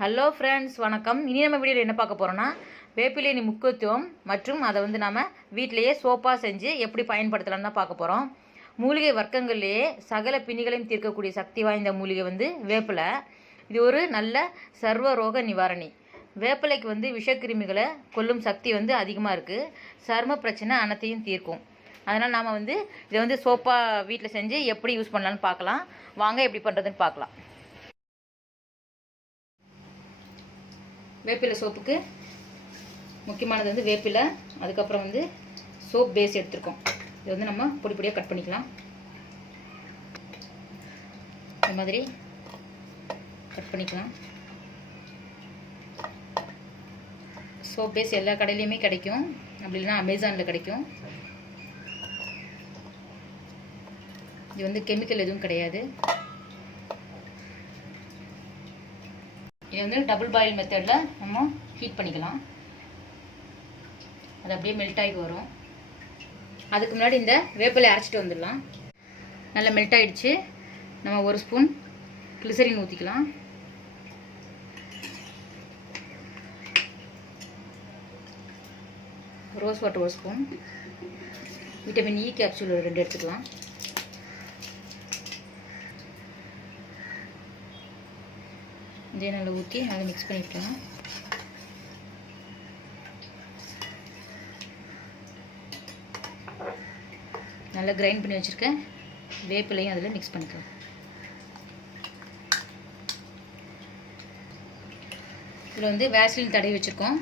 Hello friends வணக்கம். இனி நம்ம வீடியோவில் என்ன பார்க்க போகிறோன்னா வேப்பிலேனி முக்கியத்துவம் மற்றும் அதை வந்து நம்ம வீட்டிலையே சோப்பாக செஞ்சு எப்படி பயன்படுத்தலாம்னு தான் பார்க்க போகிறோம் மூலிகை வர்க்கங்கள்லேயே சகல பிணிகளையும் தீர்க்கக்கூடிய சக்தி வாய்ந்த மூலிகை வந்து வேப்பிலை. இது ஒரு நல்ல சர்வ ரோக நிவாரணி. வேப்பிலைக்கு வந்து விஷக்கிருமிகளை கொல்லும் சக்தி வந்து அதிகமாக இருக்குது சர்ம பிரச்சனை அனைத்தையும் தீர்க்கும். அதனால் நாம் வந்து இதை வந்து சோப்பாக வீட்டில் செஞ்சு எப்படி யூஸ் பண்ணலான்னு பார்க்கலாம். வாங்க எப்படி பண்ணுறதுன்னு பார்க்கலாம். வேப்பிலை சோப்புக்கு முக்கியமானது வந்து வேப்பிலை அதுக்கப்புறம் வந்து சோப் பேஸ் எடுத்துருக்கோம். இது வந்து நம்ம பொடி பொடியாக கட் பண்ணிக்கலாம். இந்த மாதிரி கட் பண்ணிக்கலாம். சோப் பேஸ் எல்லா கடையிலையுமே கிடைக்கும். அப்படி இல்லைன்னா அமேசானில் கிடைக்கும். இது வந்து கெமிக்கல் எதுவும் கிடையாது. இது வந்து டபுள் பாயில் மெத்தடில் நம்ம ஹீட் பண்ணிக்கலாம். அது அப்படியே மெல்ட் ஆகி வரும். அதுக்கு முன்னாடி இந்த வேப்பிலை அரைச்சிட்டு வந்துடலாம். நல்லா மெல்ட் ஆகிடுச்சு நம்ம ஒரு ஸ்பூன் கிளிசரின் ஊற்றிக்கலாம் ரோஸ் வாட்டர் ஒரு ஸ்பூன் விட்டமின் இ கேப்சூல் ஒரு ரெண்டு எடுத்துக்கலாம். இதே நல்லா ஊற்றி நல்லா மிக்ஸ் பண்ணிக்கலாம் நல்லா கிரைண்ட் பண்ணி வச்சுருக்கேன். வேப்பிலையும் அதில் மிக்ஸ் பண்ணிக்கலாம். இதில் வந்து வேஸ்லின் தடவி வச்சுருக்கோம்.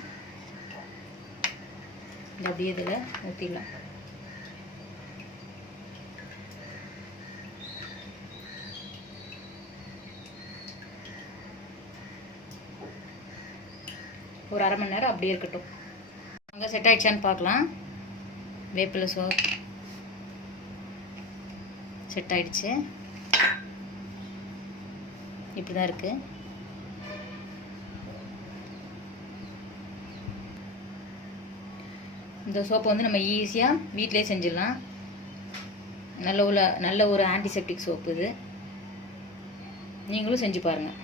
இது அப்படியே இதில் ஊற்றிடலாம் ஒரு அரை மணி நேரம் அப்படியே இருக்கட்டும். அங்கே செட் ஆயிடுச்சான்னு பார்க்கலாம். வேப்பிலை சோப் செட் ஆயிடுச்சு. இப்படி தான் இருக்குது இந்த சோப்பை வந்து நம்ம ஈஸியாக வீட்டிலே செஞ்சிடலாம். நல்ல உள்ள நல்ல ஒரு ஆன்டிசெப்டிக் சோப்பு இது. நீங்களும் செஞ்சு பாருங்கள்